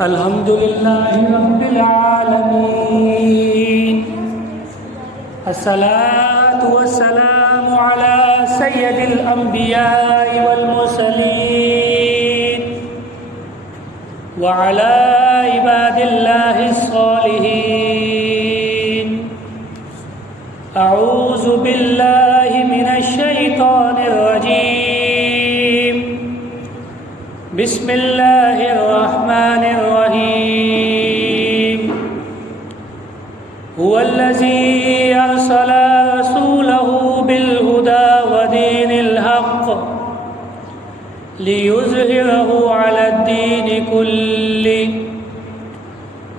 الحمد لله رب العالمين الصلاة والسلام على سيد الأنبياء والمرسلين وعلى عباد الله الصالحين أعوذ بالله من الشيطان الرجيم بسم الله الرحمن الرحيم هو الذي أرسل رسوله بالهدى ودين الحق ليظهره على الدين كله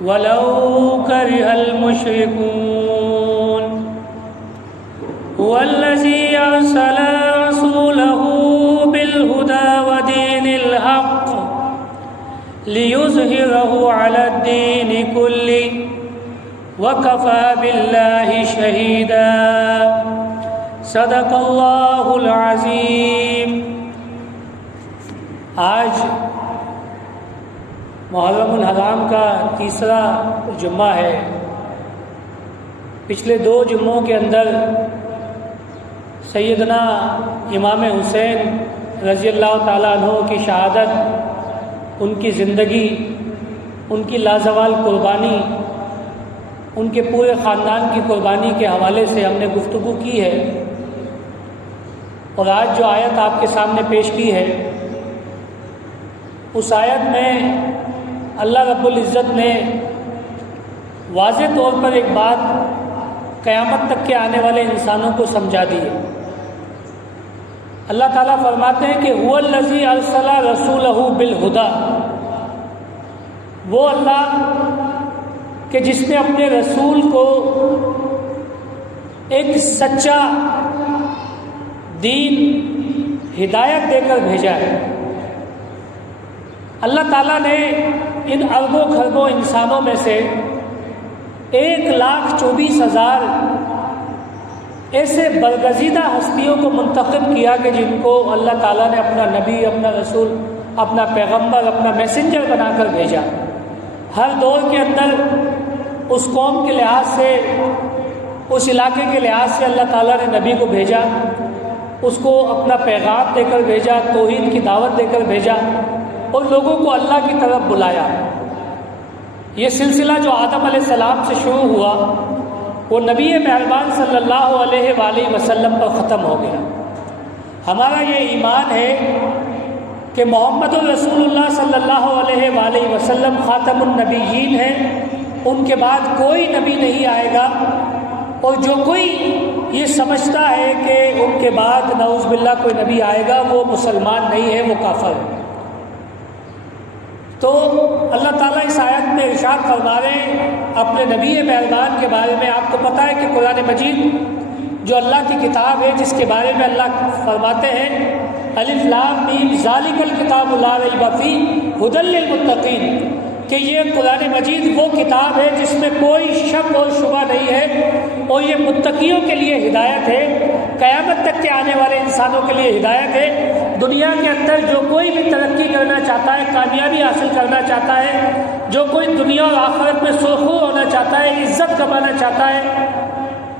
ولو كره المشركون هو الذي أرسل رسوله بالهدى ودين الحق ليظهره على الدين كله وكفى بالله شهيدا صدق اللہ العظیم۔ آج محرم الحرام کا تیسرا جمعہ ہے۔ پچھلے دو جمعوں کے اندر سیدنا امام حسین رضی اللہ تعالیٰ عنہ کی شہادت، ان کی زندگی، ان کی لازوال قربانی، ان کے پورے خاندان کی قربانی کے حوالے سے ہم نے گفتگو کی ہے، اور آج جو آیت آپ کے سامنے پیش کی ہے، اس آیت میں اللہ رب العزت نے واضح طور پر ایک بات قیامت تک کے آنے والے انسانوں کو سمجھا دی ہے۔ اللہ تعالیٰ فرماتے ہیں کہ هو الذی ارسل رسولہ بالہدی، وہ اللہ کہ جس نے اپنے رسول کو ایک سچا دین، ہدایت دے کر بھیجا ہے۔ اللہ تعالیٰ نے ان اربوں خربوں انسانوں میں سے 1,24,000 ایسے برگزیدہ ہستیوں کو منتخب کیا کہ جن کو اللہ تعالیٰ نے اپنا نبی، اپنا رسول، اپنا پیغمبر، اپنا میسنجر بنا کر بھیجا۔ ہر دور کے اندر اس قوم کے لحاظ سے، اس علاقے کے لحاظ سے اللہ تعالیٰ نے نبی کو بھیجا، اس کو اپنا پیغام دے کر بھیجا، توحید کی دعوت دے کر بھیجا، اور لوگوں کو اللہ کی طرف بلایا۔ یہ سلسلہ جو آدم علیہ السلام سے شروع ہوا، وہ نبی مہربان صلی اللہ علیہ وآلہ وسلم پر ختم ہو گیا۔ ہمارا یہ ایمان ہے کہ محمد الرسول اللہ صلی اللہ علیہ وآلہ وسلم خاتم النبیین ہیں، ان کے بعد کوئی نبی نہیں آئے گا، اور جو کوئی یہ سمجھتا ہے کہ ان کے بعد نعوذ باللہ کوئی نبی آئے گا، وہ مسلمان نہیں ہے، وہ کافر ہے۔ تو اللہ تعالیٰ اس آیت میں ارشاد فرما رہے ہیں اپنے نبی مہربان کے بارے میں۔ آپ کو پتہ ہے کہ قرآن مجید جو اللہ کی کتاب ہے، جس کے بارے میں اللہ فرماتے ہیں الف لام میم ذالک الکتاب لا ریب فیہ ھدی للمتقین، کہ یہ قرآن مجید وہ کتاب ہے جس میں کوئی شک اور شبہ نہیں ہے، اور یہ متقیوں کے لیے ہدایت ہے، قیامت تک کے آنے والے انسانوں کے لیے ہدایت ہے۔ دنیا کے اندر جو کوئی بھی ترقی کرنا چاہتا ہے، کامیابی حاصل کرنا چاہتا ہے، جو کوئی دنیا اور آخرت میں سرخرو ہونا چاہتا ہے، عزت کمانا چاہتا ہے،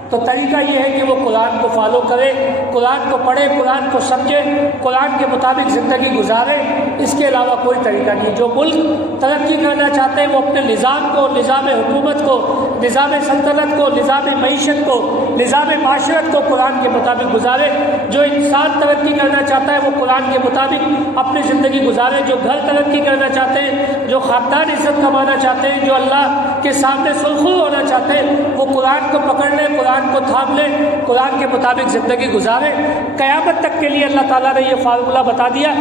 تو طریقہ یہ ہے کہ وہ قرآن کو فالو کرے، قرآن کو پڑھے، قرآن کو سمجھے، قرآن کے مطابق زندگی گزارے۔ اس کے علاوہ کوئی طریقہ نہیں۔ جو ملک ترقی کرنا چاہتے ہیں وہ اپنے نظام کو، نظام حکومت کو، نظام سلطنت کو، نظام معیشت کو، نظام معاشرت کو قرآن کے مطابق گزارے۔ جو انسان ترقی کرنا چاہتا ہے وہ قرآن کے مطابق اپنی زندگی گزارے۔ جو گھر ترقی کرنا چاہتے ہیں، جو خاندان عزت کمانا چاہتے ہیں، جو اللہ کے سامنے سرخرو ہونا چاہتے ہیں، وہ قرآن کو پکڑ لیں، قرآن کو تھام لیں، قرآن کے مطابق زندگی گزارے۔ قیامت تک کے لیے اللہ تعالیٰ نے یہ فارمولہ بتا دیا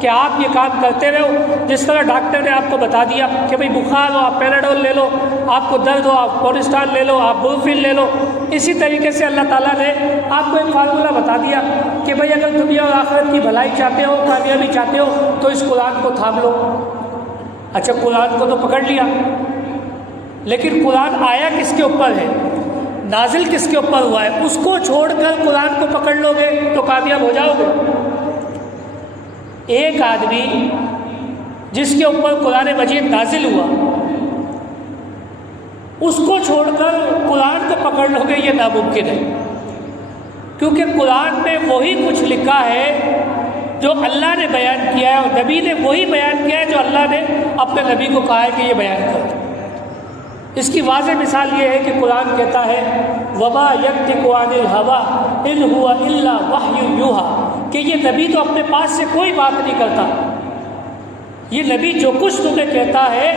کہ آپ یہ کام کرتے رہو۔ جس طرح ڈاکٹر نے آپ کو بتا دیا کہ بھئی بخار ہو آپ پیناڈول لے لو، آپ کو درد ہو آپ کورٹیسون لے لو، آپ بروفین لے لو، اسی طریقے سے اللہ تعالیٰ نے آپ کو ایک فارمولہ بتا دیا کہ بھئی اگر دنیا اور آخرت کی بھلائی چاہتے ہو، کامیابی چاہتے ہو، تو اس قرآن کو تھام لو۔ اچھا، قرآن کو تو پکڑ لیا، لیکن قرآن آیا کس کے اوپر ہے، نازل کس کے اوپر ہوا ہے؟ اس کو چھوڑ کر قرآن کو پکڑ لو گے تو کامیاب ہو جاؤ گے۔ ایک آدمی جس کے اوپر قرآن مجید نازل ہوا، اس کو چھوڑ کر قرآن کو پکڑ لو گے، یہ ناممکن ہے، کیونکہ قرآن میں وہی کچھ لکھا ہے جو اللہ نے بیان کیا ہے، اور نبی نے وہی بیان کیا ہے جو اللہ نے اپنے نبی کو کہا ہے کہ یہ بیان کر دو۔ اس کی واضح مثال یہ ہے کہ قرآن کہتا ہے وَمَا يَنطِقُ عَنِ الْهَوَىٰ إِنْ هُوَ إِلَّا وَحْيٌ يُوحَىٰ، کہ یہ نبی تو اپنے پاس سے کوئی بات نہیں کرتا، یہ نبی جو کچھ تمہیں کہتا ہے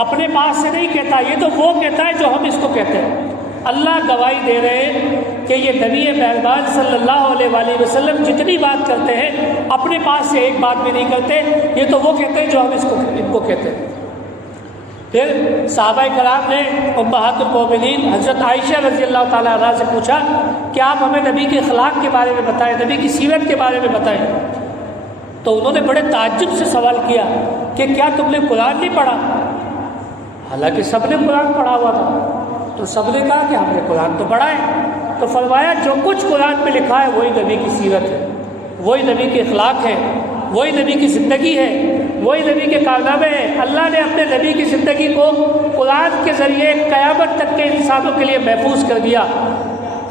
اپنے پاس سے نہیں کہتا، یہ تو وہ کہتا ہے جو ہم اس کو کہتے ہیں۔ اللہ گواہی دے رہے ہیں کہ یہ نبی مہربان صلی اللہ علیہ وآلہ وسلم جتنی بات کرتے ہیں اپنے پاس سے ایک بات بھی نہیں کرتے، یہ تو وہ کہتے ہیں جو ہم ان کو کہتے ہیں۔ پھر صحابہ کرام نے امہات المومنین حضرت عائشہ رضی اللہ تعالیٰ عنہ سے پوچھا کہ آپ ہمیں نبی کے اخلاق کے بارے میں بتائیں، نبی کی سیرت کے بارے میں بتائیں، تو انہوں نے بڑے تعجب سے سوال کیا کہ کیا تم نے قرآن نہیں پڑھا؟ حالانکہ سب نے قرآن پڑھا ہوا تھا، تو سب نے کہا کہ ہم نے قرآن تو پڑھا ہے۔ تو فرمایا جو کچھ قرآن میں لکھا ہے وہی نبی کی سیرت ہے، وہی نبی کے اخلاق ہے، وہی نبی کی زندگی ہے، وہی نبی کے کارنامے ہیں۔ اللہ نے اپنے نبی کی زندگی کو قرآن کے ذریعے قیامت تک کے انسانوں کے لیے محفوظ کر دیا،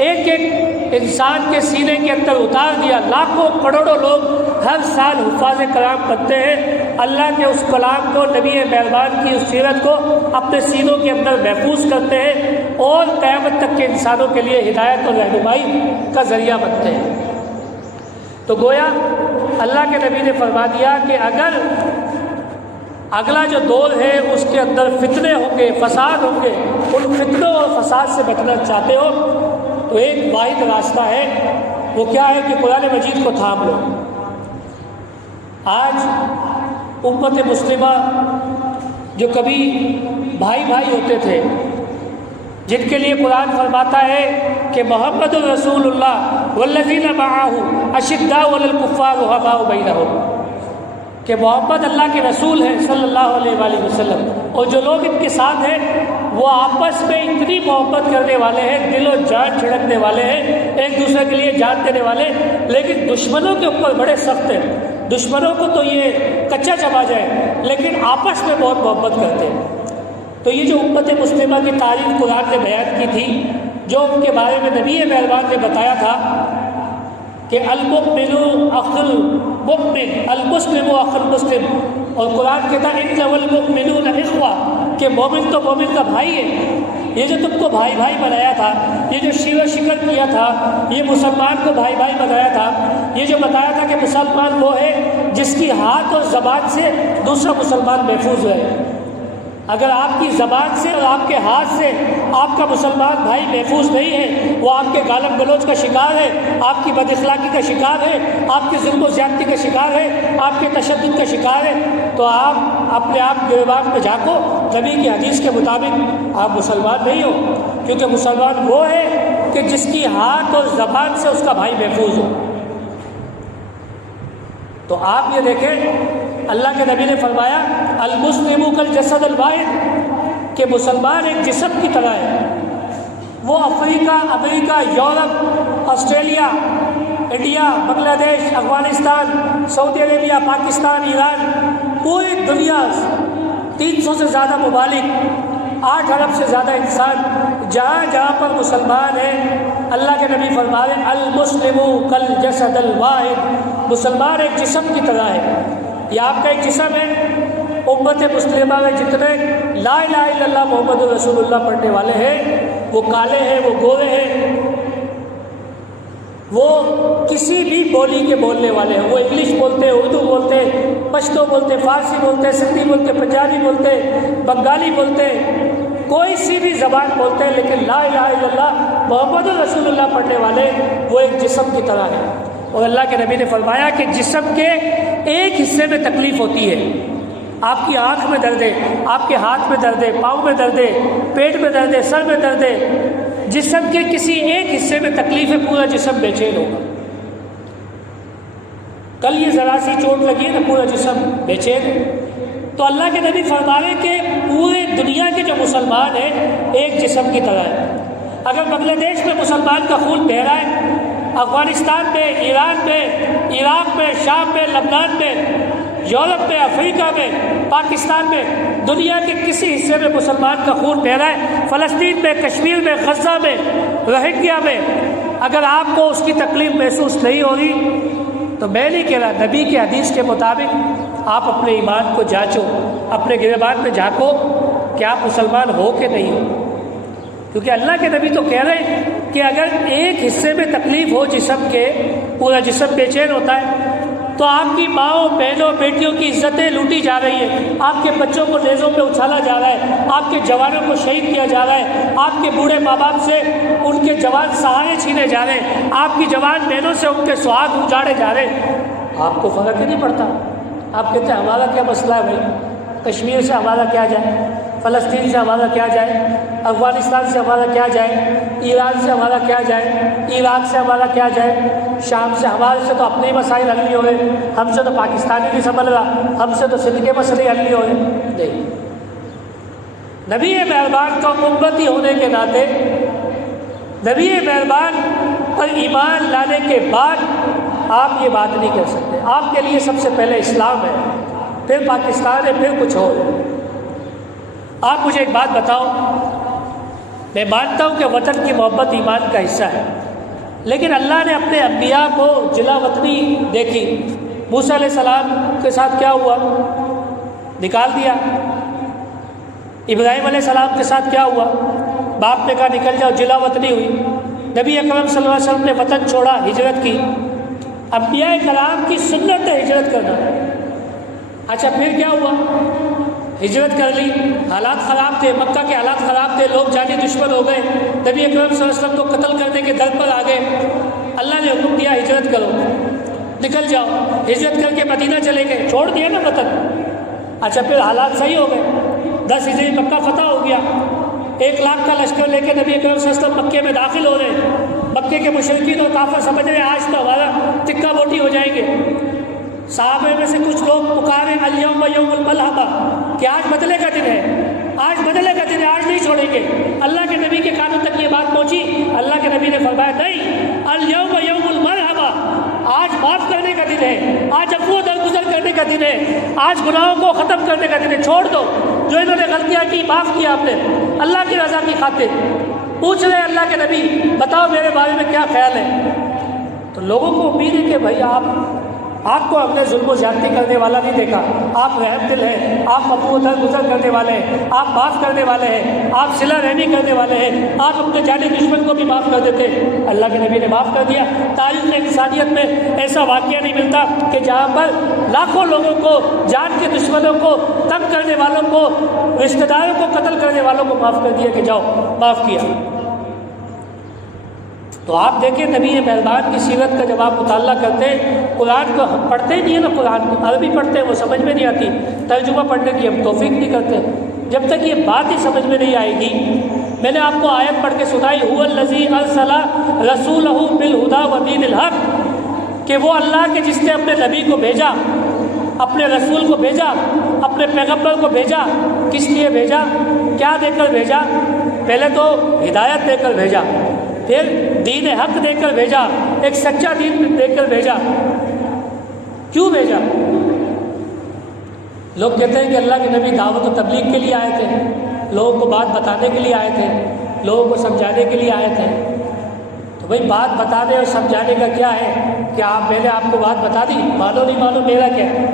ایک ایک انسان کے سینے کے اندر اتار دیا۔ لاکھوں کروڑوں لوگ ہر سال حفاظ کلام بنتے ہیں، اللہ کے اس کلام کو، نبی مہربان کی اس سیرت کو اپنے سینوں کے اندر محفوظ کرتے ہیں اور قیامت تک کے انسانوں کے لیے ہدایت اور رہنمائی کا ذریعہ بنتے ہیں۔ تو گویا اللہ کے نبی نے فرما دیا کہ اگر اگلا جو دور ہے اس کے اندر فتنے ہوں گے، فساد ہوں گے، ان فتنوں اور فساد سے بچنا چاہتے ہو تو ایک واحد راستہ ہے، وہ کیا ہے کہ قرآن مجید کو تھام لو۔ آج امت مسلمہ جو کبھی بھائی بھائی ہوتے تھے، جن کے لیے قرآن فرماتا ہے کہ محمد رسول اللہ والذین معہ اشداء علی الکفار رحماء بینہم، کہ محمد اللہ کے رسول ہیں صلی اللہ علیہ وآلہ وسلم، اور جو لوگ ان کے ساتھ ہیں وہ آپس میں اتنی محبت کرنے والے ہیں، دل و جان چھڑکنے والے ہیں، ایک دوسرے کے لیے جان دینے والے، لیکن دشمنوں کے اوپر بڑے سخت ہیں۔ دشمنوں کو تو یہ کچا چبا جائے، لیکن آپس میں بہت محبت کرتے ہیں۔ تو یہ جو امت مسلمہ کی تاریخ قرآن نے بیان کی تھی، جو ان کے بارے میں نبی مہربان نے بتایا تھا کہ المؤمن اخو المؤمن، المسلم اخو المسلم، اور قرآن کہتا ہے انما المؤمنون اخوہ، کہ مومن تو مومن کا بھائی ہے۔ یہ جو تم کو بھائی بھائی بنایا تھا، یہ جو شیر و شکر کیا تھا، یہ مسلمان کو بھائی بھائی بنایا تھا، یہ جو بتایا تھا کہ مسلمان وہ ہے جس کی ہاتھ اور زبان سے دوسرا مسلمان محفوظ رہے۔ اگر آپ کی زبان سے اور آپ کے ہاتھ سے آپ کا مسلمان بھائی محفوظ نہیں ہے، وہ آپ کے گالم گلوچ کا شکار ہے، آپ کی بد اخلاقی کا شکار ہے، آپ کی ظلم و زیادتی کا شکار ہے، آپ کے تشدد کا شکار ہے، تو آپ اپنے آپ گریبان پہ جھانکو، نبی کی حدیث کے مطابق آپ مسلمان نہیں ہو، کیونکہ مسلمان وہ ہے کہ جس کی ہاتھ اور زبان سے اس کا بھائی محفوظ ہو۔ تو آپ یہ دیکھیں اللہ کے نبی نے فرمایا المسلم کالجسد الواحد، کہ مسلمان ایک جسم کی طرح ہے۔ وہ افریقہ، امریکہ، یورپ، آسٹریلیا، انڈیا، بنگلہ دیش، افغانستان، سعودی عربیہ، پاکستان، ایران، پوری دنیا 300 سے زیادہ ممالک، 8 ارب سے زیادہ انسان، جہاں جہاں پر مسلمان ہیں، اللہ کے نبی فرما رہے ہیں المسلم کالجسد الواحد، مسلمان ایک جسم کی طرح ہے۔ یہ آپ کا ایک جسم ہے۔ امت مسلمہ میں جتنے لا الہ الا اللہ محمد رسول اللہ پڑھنے والے ہیں، وہ کالے ہیں، وہ گورے ہیں، وہ کسی بھی بولی کے بولنے والے ہیں، وہ انگلش بولتے ہیں، اردو بولتے ہیں، پشتو بولتے ہیں، فارسی بولتے ہیں، سندھی بولتے ہیں، پنجابی بولتے ہیں، بنگالی بولتے ہیں، کوئی سی بھی زبان بولتے ہیں، لیکن لا الہ الا اللہ محمد رسول اللہ پڑھنے والے وہ ایک جسم کی طرح ہے۔ اور اللہ کے نبی نے فرمایا کہ جسم کے ایک حصے میں تکلیف ہوتی ہے، آپ کی آنکھ میں درد ہے، آپ کے ہاتھ میں درد ہے، پاؤں میں درد ہے، پیٹ میں درد ہے، سر میں درد ہے، جسم کے کسی ایک حصے میں تکلیف ہے، پورا جسم بے چین ہوگا۔ کل یہ ذرا سی چوٹ لگی ہے نا، پورا جسم بے چین ہے۔ تو اللہ کے نبی فرما رہے کہ پورے دنیا کے جو مسلمان ہیں ایک جسم کی طرح ہے۔ اگر بنگلہ دیش میں مسلمان کا خون بہہ رہا ہے، افغانستان میں، ایران میں، عراق میں، شام میں، لبنان میں، یورپ میں، افریقہ میں، پاکستان میں، دنیا کے کسی حصے میں مسلمان کا خون بہ رہا ہے، فلسطین میں، کشمیر میں، غزہ میں، روہنگیا میں، اگر آپ کو اس کی تکلیف محسوس نہیں ہو رہی تو میں نہیں کہہ رہا، نبی کے حدیث کے مطابق آپ اپنے ایمان کو جانچو، اپنے گریبان میں جھانکو کہ آپ مسلمان ہو کہ نہیں ہو، کیونکہ اللہ کے نبی تو کہہ رہے ہیں کہ اگر ایک حصے میں تکلیف ہو جسم کے، پورا جسم بے چین ہوتا ہے، تو آپ کی ماؤں، بہنوں، بیٹیوں کی عزتیں لوٹی جا رہی ہیں، آپ کے بچوں کو نیزوں پہ اچھالا جا رہا ہے، آپ کے جوانوں کو شہید کیا جا رہا ہے، آپ کے بوڑھے ماں باپ سے ان کے جوان سہارے چھینے جا رہے ہیں، آپ کی جوان بہنوں سے ان کے سہاگ اجاڑے جا رہے ہیں، آپ کو فرق ہی نہیں پڑتا۔ آپ کہتے ہیں ہمارا کیا مسئلہ ہے بھائی، کشمیر سے ہمارا کیا جائے، فلسطین سے ہمارا کیا جائے، افغانستان سے ہمارا کیا جائے، ایران سے ہمارا کیا جائے، عراق سے ہمارا کیا جائے، شام سے، ہمارے سے تو اپنے ہی مسائل حل نہیں ہو رہے، ہم سے تو پاکستانی نہیں سنبھل رہا، ہم سے تو سندھ کے مسئلے حل نہیں ہو رہے۔ نہیں، نبی مہربان کا امتی ہونے کے ناطے، نبی مہربان پر ایمان لانے کے بعد آپ یہ بات نہیں کہہ سکتے۔ آپ کے لیے سب سے پہلے اسلام ہے، پھر پاکستان ہے، پھر کچھ اور ہے۔ آپ مجھے ایک بات بتاؤ، میں مانتا ہوں کہ وطن کی محبت ایمان کا حصہ ہے، لیکن اللہ نے اپنے انبیاء کو جلا وطنی دیکھی۔ موسیٰ علیہ السلام کے ساتھ کیا ہوا؟ نکال دیا۔ ابراہیم علیہ السلام کے ساتھ کیا ہوا؟ باپ نے کہا نکل جاؤ، جلا وطنی ہوئی۔ نبی اکرم صلی اللہ علیہ وسلم نے وطن چھوڑا، ہجرت کی۔ انبیاء کرام کی سنت ہے ہجرت کرنا۔ اچھا پھر کیا ہوا؟ ہجرت کر لی، حالات خراب تھے، مکہ کے حالات خراب تھے، لوگ جانی دشمن ہو گئے، نبی اکرم صلی اللہ علیہ وسلم کو قتل کرنے کے در پر آ گئے۔ اللہ نے حکم دیا ہجرت کرو، نکل جاؤ۔ ہجرت کر کے مدینہ چلے گئے، چھوڑ دیا نا وطن۔ اچھا پھر حالات صحیح ہو گئے، 10 ہجری مکہ فتح ہو گیا، 1 لاکھ کا لشکر لے کے نبی اکرم صلی اللہ علیہ وسلم مکے میں داخل ہو رہے ہیں۔ مکے کے مشرکین اور کافر سمجھ رہے ہیں آج تو ہمارا ٹکا بوٹی ہو جائیں گے۔ صحابہ میں سے کچھ لوگ پکارے الیوم یوم الملحمہ کہ آج بدلے کا دن ہے، آج بدلے کا دن ہے، آج نہیں چھوڑیں گے۔ اللہ کے نبی کے کانوں تک یہ بات پہنچی، اللہ کے نبی نے فرمایا نہیں، الیوم یوم الملحمہ، آج معاف کرنے کا دن ہے، آج عفو درگزر کرنے کا دن ہے، آج گناہوں کو ختم کرنے کا دن ہے، چھوڑ دو جو انہوں نے غلطیاں کی، معاف کیا آپ نے اللہ کی رضا کی خاطر۔ پوچھ رہے اللہ کے نبی بتاؤ میرے بارے میں کیا خیال ہے؟ تو لوگوں کو امید ہے کہ بھائی آپ کو ہم نے ظلم و زیادتی کرنے والا نہیں دیکھا، آپ رحم دل ہیں، آپ عفو درگزر کرنے والے ہیں، آپ معاف کرنے والے ہیں، آپ صلہ رحمی کرنے والے ہیں، آپ اپنے جانی دشمن کو بھی معاف کر دیتے۔ اللہ کے نبی نے معاف کر دیا۔ تاریخ انسانیت میں ایسا واقعہ نہیں ملتا کہ جہاں پر لاکھوں لوگوں کو، جان کے دشمنوں کو، تنگ کرنے والوں کو، رشتہ داروں کو قتل کرنے والوں کو معاف کر دیا کہ جاؤ معاف کیا۔ تو آپ دیکھیں نبی مہربان کی سیرت کا جب آپ مطالعہ کرتے ہیں، قرآن کو ہم پڑھتے ہی نہیں ہیں نا، قرآن کو عربی پڑھتے ہیں وہ سمجھ میں نہیں آتی، ترجمہ پڑھنے کی ہم توفیق نہیں کرتے۔ جب تک یہ بات ہی سمجھ میں نہیں آئے گی، میں نے آپ کو آیت پڑھ کے سنائی، هو الذی ارسل رسولہ بالہدی ودین الحق، کہ وہ اللہ کے جس نے اپنے نبی کو بھیجا، اپنے رسول کو بھیجا، اپنے پیغمبر کو بھیجا۔ کس لیے بھیجا؟ کیا دے کر بھیجا؟ پہلے تو ہدایت دے کر بھیجا، پھر دین حق دے کر بھیجا، ایک سچا دین دے کر بھیجا۔ کیوں بھیجا؟ لوگ کہتے ہیں کہ اللہ کے نبی دعوت و تبلیغ کے لیے آئے تھے، لوگوں کو بات بتانے کے لیے آئے تھے، لوگوں کو سمجھانے کے لیے آئے تھے۔ تو بھائی بات بتانے اور سمجھانے کا کیا ہے کہ میں نے آپ کو بات بتا دی، مانو نہیں مانو میرا کیا ہے،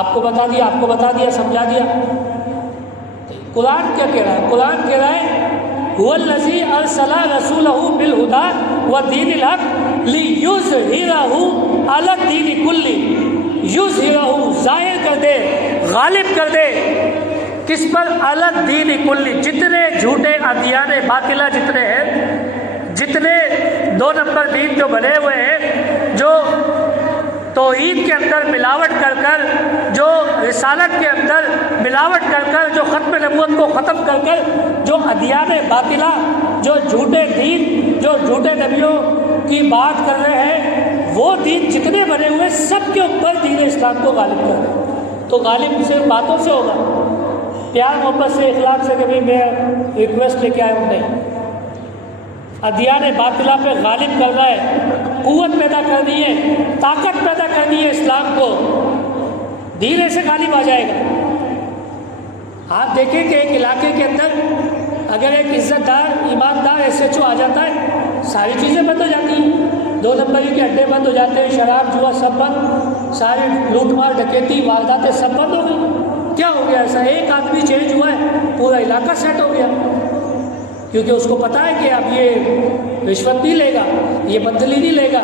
آپ کو بتا دیا، آپ کو بتا دیا، سمجھا دیا۔ قرآن کیا کہہ رہا ہے؟ قرآن کہہ رہا ہے هو الذی ارسل رسولہ بالہدی ودین الحق لیظہرہ علی الدین کلہ، یظہرہ ظاہر کر دے، غالب کر دے، کس پر؟ علی الدین کلہ، جتنے جھوٹے ادیان باطلہ جتنے ہیں، جتنے 2 نمبر دین جو بنے ہوئے ہیں، جو توحید کے اندر ملاوٹ کر کر، جو رسالت کے اندر ملاوٹ کر کر، جو ختم نبوت کو ختم کر کر، جو ادیان باطلہ، جو جھوٹے دین، جو جھوٹے نبیوں کی بات کر رہے ہیں، وہ دین جتنے بنے ہوئے سب کے اوپر دین اسلام کو غالب کر دیں۔ تو غالب صرف باتوں سے ہوگا، پیار محبت سے، اخلاق سے کبھی میں ریکویسٹ لے کے آیا ہوں نہیں۔ ادیان باطلہ پہ غالب کرنا ہے، قوت پیدا کرنی ہے، طاقت پیدا کرنی ہے اسلام کو۔ دین ایسے غالب آ جائے گا۔ آپ دیکھیں کہ ایک علاقے کے اندر اگر ایک عزت دار ایماندار SHO آ جاتا ہے، ساری چیزیں بند ہو جاتی ہیں، 2 نمبری کے اڈے بند ہو جاتے ہیں، شراب جوا سب بند، ساری لوٹ مار ڈکیتی وارداتیں سب بند ہو گئی۔ کیا ہو گیا؟ ایسا ایک آدمی چینج ہوا ہے، پورا علاقہ سیٹ ہو گیا، کیونکہ اس کو پتا ہے کہ اب یہ رشوت نہیں لے گا، یہ بدلی نہیں لے گا،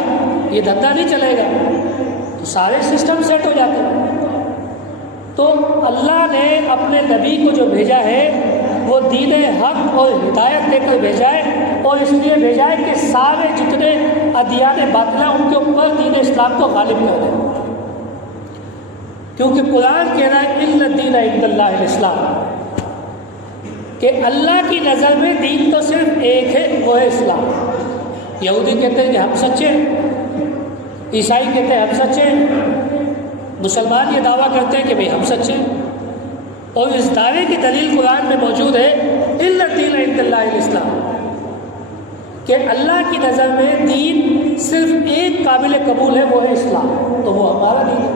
یہ دھندا نہیں چلے گا، تو سارے سسٹم سیٹ ہو جاتے ہیں۔ تو اللہ نے اپنے نبی کو جو بھیجا ہے وہ دین حق اور ہدایت دے کر بھیجا ہے، اور اس لیے بھیجا ہے کہ سارے جتنے ادیان باطلہ ان کے اوپر دین اسلام کو غالب کر دیں، کیونکہ قرآن کہہ رہا ہے ان الدین عند اللہ الاسلام، کہ اللہ کی نظر میں دین تو صرف ایک ہے، وہ ہے اسلام۔ یہودی کہتے ہیں کہ ہم سچے ہیں، عیسائی کہتے ہیں ہم سچے ہیں، مسلمان یہ دعویٰ کرتے ہیں کہ بھئی ہم سچے ہیں، اور اس دعوے کی دلیل قرآن میں موجود ہے ان الدین عند اللہ الاسلام، کہ اللہ کی نظر میں دین صرف ایک قابل قبول ہے، وہ ہے اسلام۔ تو وہ ہمارا دین ہے،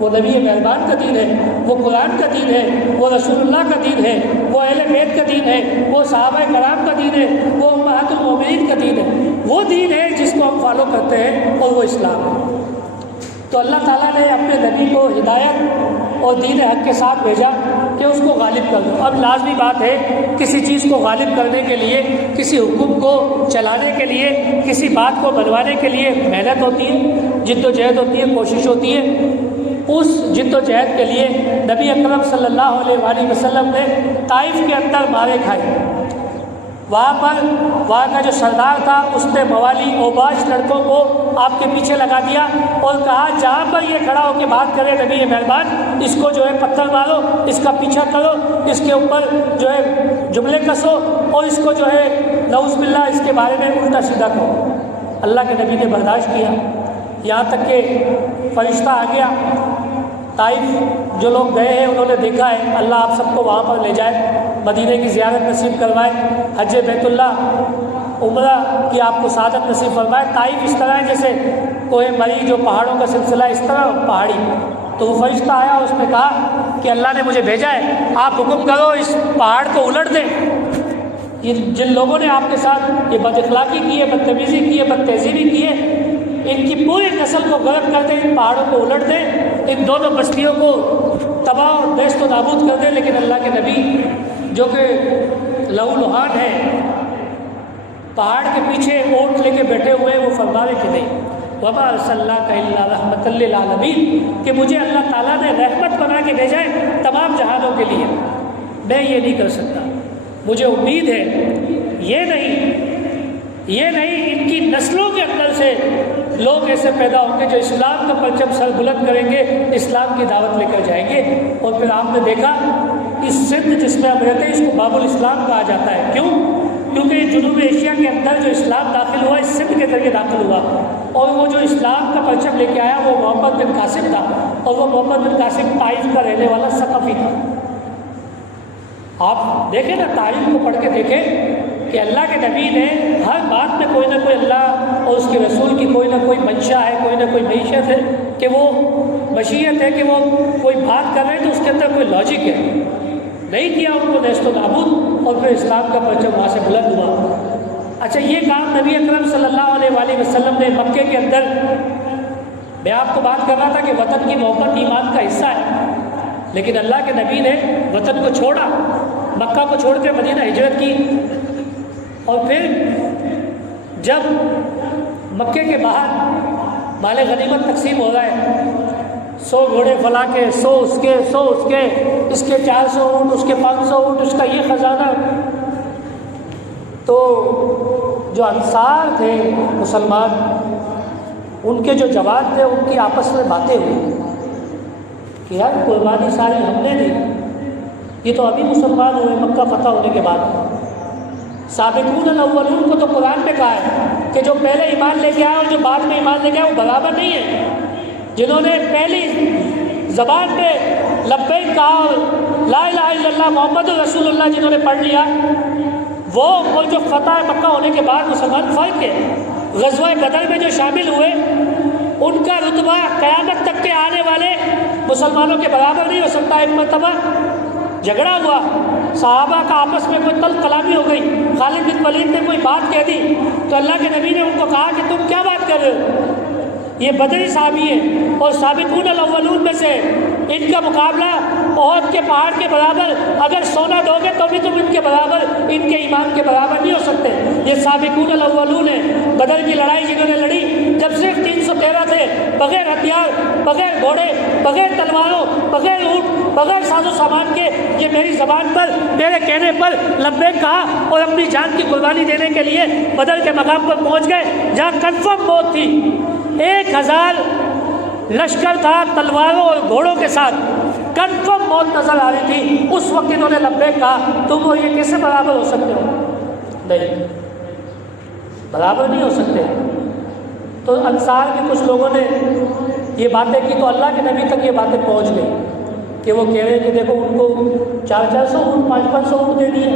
وہ نبی مہربان کا دین ہے، وہ قرآن کا دین ہے، وہ رسول اللہ کا دین ہے، وہ اہل بیت کا دین ہے، وہ صحابہ کرام کا دین ہے، وہ امہات المومنین کا دین ہے، وہ دین ہے جس کو ہم فالو کرتے ہیں، اور وہ اسلام ہے۔ تو اللہ تعالیٰ نے اپنے نبی کو ہدایت اور دین حق کے ساتھ بھیجا کہ اس کو غالب کر دو۔ اب لازمی بات ہے، کسی چیز کو غالب کرنے کے لیے، کسی حکم کو چلانے کے لیے، کسی بات کو بنوانے کے لیے محنت ہوتی ہے، جد و جہد ہوتی ہے، کوشش ہوتی ہے۔ اس جد و جہد کے لیے نبی اکرم صلی اللہ علیہ وآلہ وسلم نے طائف کے اندر مارے کھائے۔ وہاں کا جو سردار تھا اس نے موالی اوباش لڑکوں کو آپ کے پیچھے لگا دیا اور کہا جہاں پر یہ کھڑا ہو کے بات کرے نبی مہربان، اس کو جو ہے پتھر مارو، اس کا پیچھا کرو، اس کے اوپر جو ہے جملے کسو، اور اس کو جو ہے نعوذ باللہ اس کے بارے میں الٹا سیدھا کرو۔ اللہ کے نبی نے برداشت کیا، یہاں تک کہ فرشتہ آ گیا۔ طائف جو لوگ گئے ہیں انہوں نے دیکھا ہے، اللہ آپ سب کو وہاں پر لے جائے، مدینے کی زیارت نصیب کروائے، حج بیت اللہ عمرہ کی آپ کو سعادت نصیب فرمائے۔ طائف اس طرح ہے جیسے کوہ مری جو پہاڑوں کا سلسلہ، اس طرح پہاڑی۔ تو وہ فرشتہ آیا، اس نے کہا کہ اللہ نے مجھے بھیجا ہے، آپ حکم کرو اس پہاڑ کو الٹ دیں۔ جن لوگوں نے آپ کے ساتھ یہ بد اخلاقی کی ہے، بدتمیزی کی ہے، بد تہذیبی کی ہے، ان کی پوری نسل کو غرق کر دیں، ان پہاڑوں کو الٹ دیں، ان دونوں بستیوں کو تباہ اور نیست و نابود کر دیں۔ لیکن اللہ کے نبی جو کہ لہو لہان ہے، پہاڑ کے پیچھے اونٹ لے کے بیٹھے ہوئے، وہ فرما رہے کہ نہیں، وما ارسلناک الا رحمۃ للعالمین، کہ مجھے اللہ تعالیٰ نے رحمت بنا کے بھیجا ہے تمام جہانوں کے لیے، میں یہ نہیں کر سکتا۔ مجھے امید ہے یہ نہیں ان کی نسلوں کے اندر سے لوگ ایسے پیدا ہوں گے جو اسلام کا پرچم سر بلند کریں گے، اسلام کی دعوت لے کر جائیں گے۔ اور پھر آپ نے دیکھا اس سندھ جس میں ہم رہتے ہیں اس کو باب الاسلام کہا جاتا ہے۔ کیوں؟ کیونکہ جنوب ایشیا کے اندر جو اسلام داخل ہوا اس سندھ کے ذریعے داخل ہوا، اور وہ جو اسلام کا پرچم لے کے آیا وہ محمد بن قاسم تھا، اور وہ محمد بن قاسم طائف کا رہنے والا ثقفی تھا۔ آپ دیکھیں نا، تاریخ کو پڑھ کے دیکھیں کہ اللہ کے نبی نے ہر بات میں کوئی نہ کوئی اللہ اور اس کے رسول کی کوئی نہ کوئی منشا ہے، کوئی نہ کوئی معیشت ہے، کہ وہ مشیت ہے کہ وہ کوئی بات کر رہے ہیں تو اس کے اندر کوئی لاجک ہے۔ نہیں کیا ان کو نیست و نابود، اور پھر اسلام کا پرچم وہاں سے بلند ہوا۔ اچھا، یہ کام نبی اکرم صلی اللہ علیہ وآلہ وسلم نے مکے کے اندر، میں آپ کو بات کر رہا تھا کہ وطن کی محبت ایمان کا حصہ ہے، لیکن اللہ کے نبی نے وطن کو چھوڑا، مکہ کو چھوڑ کے مدینہ ہجرت کی، اور پھر جب مکے کے باہر مال غنیمت تقسیم ہو رہا ہے، 100 گھوڑے فلاں کے، 100 اس کے، 100 اس کے، اس کے 400 اونٹ، اس کے 500 اونٹ، اس کا یہ خزانہ، تو جو انصار تھے مسلمان، ان کے جو جوان تھے ان کی آپس میں باتیں ہوئی کہ یار قربانی ساری ہم نے دی، یہ تو ابھی مسلمان ہوئے مکہ فتح ہونے کے بعد۔ سابقون الاولون کو تو قرآن میں کہا ہے کہ جو پہلے ایمان لے کے آئے اور جو بعد میں ایمان لے کے آئے وہ برابر نہیں ہے۔ جنہوں نے پہلی زبان پہ لبیک کہا اور لا الہ الا اللہ محمد رسول اللہ جنہوں نے پڑھ لیا، وہ اور جو فتح مکہ ہونے کے بعد مسلمان فرق ہے۔ غزوہ بدر میں جو شامل ہوئے ان کا رتبہ قیامت تک کے آنے والے مسلمانوں کے برابر نہیں ہو سکتا۔ ایک مرتبہ جھگڑا ہوا، صحابہ کا آپس میں کوئی تلخ کلامی ہو گئی، خالد بن ولید نے کوئی بات کہہ دی تو اللہ کے نبی نے ان کو کہا کہ تم کیا بات کر رہے ہو؟ یہ بدری صحابی ہیں اور سابقون الاولون میں سے، ان کا مقابلہ احد کے پہاڑ کے برابر، اگر سونا دو گے تو بھی تم ان کے برابر، ان کے ایمان کے برابر نہیں ہو سکتے۔ یہ سابقون الاولون ہیں، بدر کی لڑائی جنہوں نے لڑی جب صرف 313 تھے، بغیر ہتھیار، بغیر گھوڑے، بغیر تلواروں، بغیر اونٹ، بغیر ساز و سامان کے، یہ میری زبان پر میرے کہنے پر لبیک کہا اور اپنی جان کی قربانی دینے کے لیے بدر کے مقام پر پہنچ گئے جہاں کنفرم موت تھی۔ 1000 لشکر تھا تلواروں اور گھوڑوں کے ساتھ، کنفرم موت نظر آ رہی تھی، اس وقت انہوں نے لبیک کہا۔ تم اور یہ کیسے برابر ہو سکتے ہو؟ نہیں، برابر نہیں ہو سکتے۔ تو انصار کے کچھ لوگوں نے یہ باتیں کی تو اللہ کے نبی تک یہ باتیں پہنچ گئی کہ وہ کہہ رہے ہیں کہ دیکھو ان کو 400 اونٹ 500 اونٹ دے دیے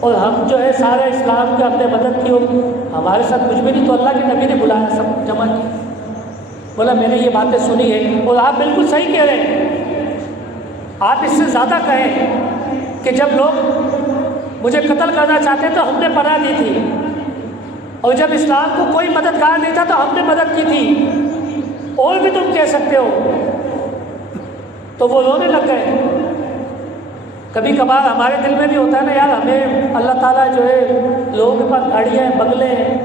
اور ہم جو ہے سارا اسلام کا ہم نے مدد کی اور ہمارے ساتھ کچھ بھی نہیں۔ تو اللہ کے نبی نے بلایا، سب جمع کی، بولا میں نے یہ باتیں سنی ہے اور آپ بالکل صحیح کہہ رہے ہیں، آپ اس سے زیادہ کہیں کہ جب لوگ مجھے قتل کرنا چاہتے تو ہم نے پناہ دی تھی، اور جب اسلام کو کوئی مددگار نہیں تھا تو ہم نے مدد کی تھی، اور بھی تم کہہ سکتے ہو۔ تو وہ رونے لگ گئے۔ کبھی کبھار ہمارے دل میں بھی ہوتا ہے نا یار، ہمیں اللہ تعالیٰ جو ہے لوگوں کے پاس گاڑیاں ہیں، بنگلے ہیں،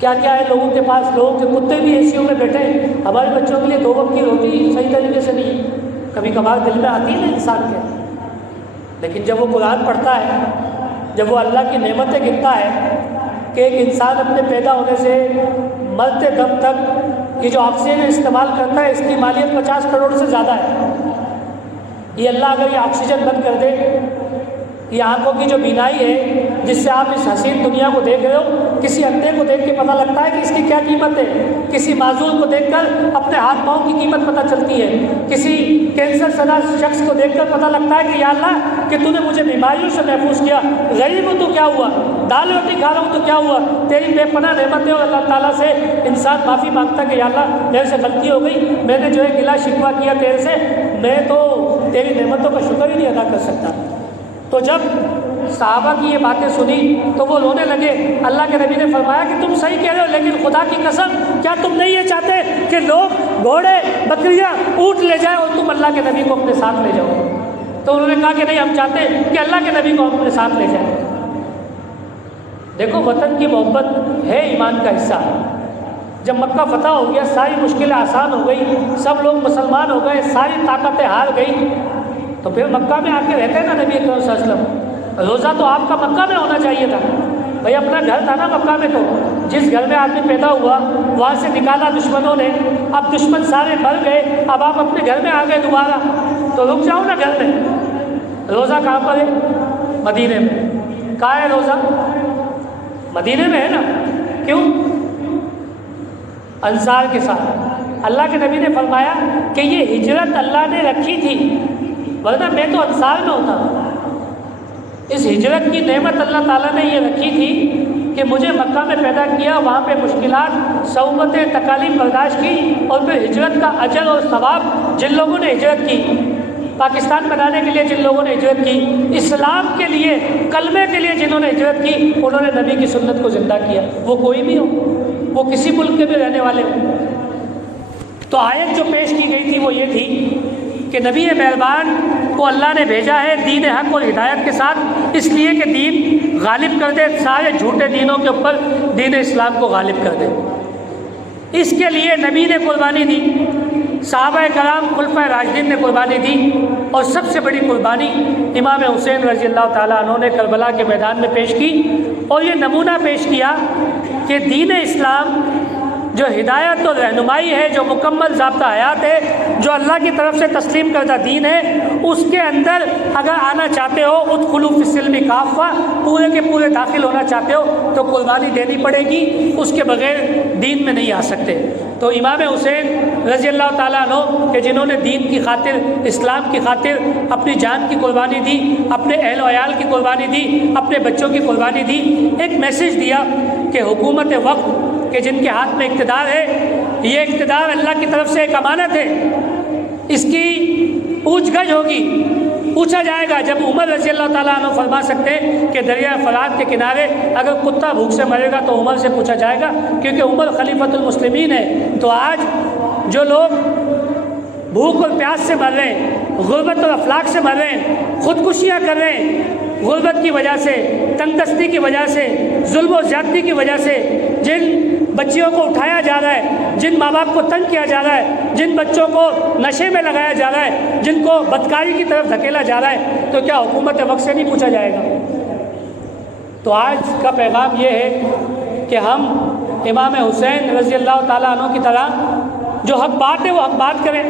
کیا کیا ہے لوگوں کے پاس، لوگوں کے کتے بھی اے سیوں میں بیٹھے ہیں، ہمارے بچوں کے لیے 2 وقت کی روٹی صحیح طریقے سے نہیں ہے۔ کبھی کبھار دل میں آتی ہے نا انسان کے، لیکن جب وہ قرآن پڑھتا ہے، جب وہ اللہ کی نعمتیں گنتا ہے کہ ایک انسان اپنے پیدا ہونے سے مرتے دم تک یہ جو آکسیجن استعمال کرتا ہے اس کی مالیت 50 کروڑ سے زیادہ ہے، یہ اللہ اگر یہ آکسیجن بند کر دے، یہ آنکھوں کی جو بینائی ہے جس سے آپ اس حسین دنیا کو دیکھ رہے ہو، کسی اندھے کو دیکھ کے پتہ لگتا ہے کہ اس کی کیا قیمت ہے، کسی معذور کو دیکھ کر اپنے ہاتھ پاؤں کی قیمت پتہ چلتی ہے، کسی کینسر زدہ شخص کو دیکھ کر پتہ لگتا ہے کہ یا اللہ کہ تو نے مجھے بیماریوں سے محفوظ کیا، غریب ہوں تو کیا ہوا، دال روٹی کھا رہا ہوں تو کیا ہوا، تیری بے پناہ نعمتیں، اور اللہ تعالیٰ سے انسان معافی مانگتا کہ یا اللہ میرے سے غلطی ہو گئی، میں نے جو ہے گلا شکوہ کیا تیرے سے، میں تو تیری نعمتوں کا شکر ہی نہیں ادا کر سکتا۔ تو جب صحابہ کی یہ باتیں سنی تو وہ رونے لگے۔ اللہ کے نبی نے فرمایا کہ تم صحیح کہہ رہے ہو، لیکن خدا کی قسم کیا تم نہیں یہ چاہتے کہ لوگ گھوڑے، بکریاں، اونٹ لے جائیں اور تم اللہ کے نبی کو اپنے ساتھ لے جاؤ؟ تو انہوں نے کہا کہ نہیں، ہم چاہتے ہیں کہ اللہ کے نبی کو اپنے ساتھ لے جائیں۔ دیکھو وطن کی محبت ہے ایمان کا حصہ۔ جب مکہ فتح ہو گیا، ساری مشکلیں آسان ہو گئی، سب لوگ مسلمان ہو گئے، ساری طاقتیں ہار گئی، تو پھر مکہ میں آ کے رہتے ہیں نا نبی اکرم صلی اللہ علیہ وسلم۔ روزہ تو آپ کا مکہ میں ہونا چاہیے تھا بھائی، اپنا گھر تھا نا مکہ میں، تو جس گھر میں آدمی پیدا ہوا وہاں سے نکالا دشمنوں نے، اب دشمن سارے مر گئے، اب آپ اپنے گھر میں آ گئے دوبارہ، تو رک جاؤ نا گھر میں۔ روزہ کہاں پر ہے؟ مدینے میں۔ کہاں ہے روزہ؟ مدینے میں ہے نا۔ کیوں؟ انصار کے ساتھ اللہ کے نبی نے فرمایا کہ یہ ہجرت اللہ نے رکھی تھی، ورنہ میں تو انصار میں ہوتا۔ اس ہجرت کی نعمت اللہ تعالیٰ نے یہ رکھی تھی کہ مجھے مکہ میں پیدا کیا، وہاں پہ مشکلات، صعوبتیں، تکالیف برداشت کی، اور پھر ہجرت کا اجر اور ثواب جن لوگوں نے ہجرت کی، پاکستان بنانے کے لیے جن لوگوں نے ہجرت کی، اسلام کے لیے، کلمے کے لیے جنہوں نے ہجرت کی، انہوں نے نبی کی سنت کو زندہ کیا، وہ کوئی بھی ہو، وہ کسی ملک کے بھی رہنے والے ہوں۔ تو آیت جو پیش کی گئی تھی وہ یہ تھی کہ نبی مہربان کو اللہ نے بھیجا ہے دین حق اور ہدایت کے ساتھ، اس لیے کہ دین غالب کر دے سارے جھوٹے دینوں کے اوپر، دین اسلام کو غالب کر دے۔ اس کے لیے نبی نے قربانی دی، صحابہ کرام خلفائے راشدین نے قربانی دی، اور سب سے بڑی قربانی امام حسین رضی اللہ تعالیٰ عنہ نے کربلا کے میدان میں پیش کی، اور یہ نمونہ پیش کیا کہ دین اسلام جو ہدایت اور رہنمائی ہے، جو مکمل ضابطہ حیات ہے، جو اللہ کی طرف سے تسلیم کردہ دین ہے، اس کے اندر اگر آنا چاہتے ہو، ادخلوا فی السلم کافہ، پورے کے پورے داخل ہونا چاہتے ہو تو قربانی دینی پڑے گی، اس کے بغیر دین میں نہیں آ سکتے۔ تو امام حسین رضی اللہ تعالیٰ عنہ کہ جنہوں نے دین کی خاطر، اسلام کی خاطر اپنی جان کی قربانی دی، اپنے اہل و عیال کی قربانی دی، اپنے بچوں کی قربانی دی، ایک میسج دیا کہ حکومت وقت کہ جن کے ہاتھ میں اقتدار ہے یہ اقتدار اللہ کی طرف سے ایک امانت ہے، اس کی پوچھ گچھ ہوگی، پوچھا جائے گا۔ جب عمر رضی اللہ تعالیٰ عنہ فرما سکتے کہ دریا فرات کے کنارے اگر کتا بھوک سے مرے گا تو عمر سے پوچھا جائے گا، کیونکہ عمر خلیفۃ المسلمین ہے۔ تو آج جو لوگ بھوک اور پیاس سے مر رہے ہیں، غربت اور افلاک سے مر رہے ہیں، خودکشیاں کر رہے ہیں، غربت کی وجہ سے، تنگ دستی کی وجہ سے، ظلم و زیادتی کی وجہ سے، جن بچیوں کو اٹھایا جا رہا ہے، جن ماں باپ کو تنگ کیا جا رہا ہے، جن بچوں کو نشے میں لگایا جا رہا ہے، جن کو بدکاری کی طرف دھکیلا جا رہا ہے، تو کیا حکومت وقت سے نہیں پوچھا جائے گا؟ تو آج کا پیغام یہ ہے کہ ہم امام حسین رضی اللہ تعالیٰ عنہ کی طرح جو حق بات ہے وہ حق بات کریں۔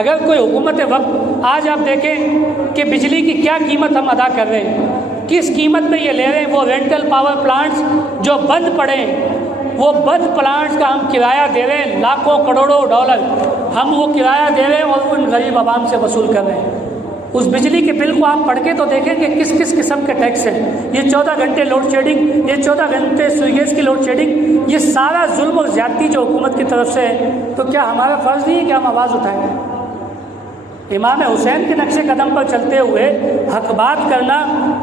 اگر کوئی حکومت وقت، آج آپ دیکھیں کہ بجلی کی کیا قیمت ہم ادا کر رہے ہیں، کس قیمت میں یہ لے رہے ہیں۔ وہ رینٹل پاور پلانٹس جو بند پڑے ہیں، وہ بند پلانٹس کا ہم کرایہ دے رہے ہیں، لاکھوں کروڑوں ڈالر ہم وہ کرایہ دے رہے ہیں اور ان غریب عوام سے وصول کر رہے ہیں۔ اس بجلی کے بل کو آپ پڑھ کے تو دیکھیں کہ کس کس قسم کے ٹیکس ہیں۔ یہ 14 گھنٹے لوڈ شیڈنگ، یہ 14 گھنٹے سوئیگیز کی لوڈ شیڈنگ، یہ سارا ظلم اور زیادتی جو حکومت کی طرف سے ہے، تو کیا ہمارا فرض نہیں ہے کہ ہم آواز اٹھائیں؟ امام حسین کے نقش قدم پر چلتے ہوئے حق بات کرنا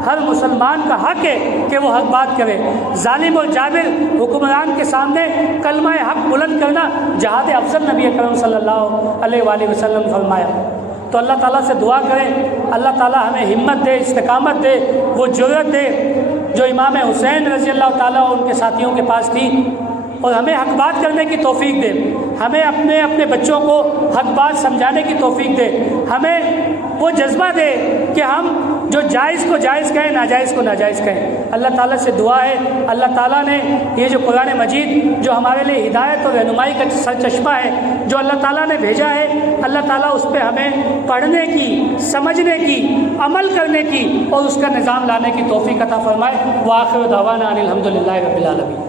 ہر مسلمان کا حق ہے کہ وہ حق بات کرے۔ ظالم اور جابر حکمران کے سامنے کلمہ حق بلند کرنا جہاد افضل نبی اکرم صلی اللہ علیہ وآلہ وسلم فرمایا۔ تو اللہ تعالیٰ سے دعا کریں، اللہ تعالیٰ ہمیں ہمت دے، استقامت دے، وہ جرأت دے جو امام حسین رضی اللہ تعالیٰ اور ان کے ساتھیوں کے پاس تھی، اور ہمیں حق بات کرنے کی توفیق دے، ہمیں اپنے بچوں کو حق بات سمجھانے کی توفیق دے، ہمیں وہ جذبہ دے کہ ہم جو جائز کو جائز کہیں، ناجائز کو ناجائز کہیں۔ اللہ تعالیٰ سے دعا ہے، اللہ تعالیٰ نے یہ جو قرآن مجید جو ہمارے لیے ہدایت اور رہنمائی کا سرچشمہ ہے، جو اللہ تعالیٰ نے بھیجا ہے، اللہ تعالیٰ اس پہ ہمیں پڑھنے کی، سمجھنے کی، عمل کرنے کی اور اس کا نظام لانے کی توفیق عطا فرمائے۔ وآخر دعوانا ان الحمد للہ رب العالمین۔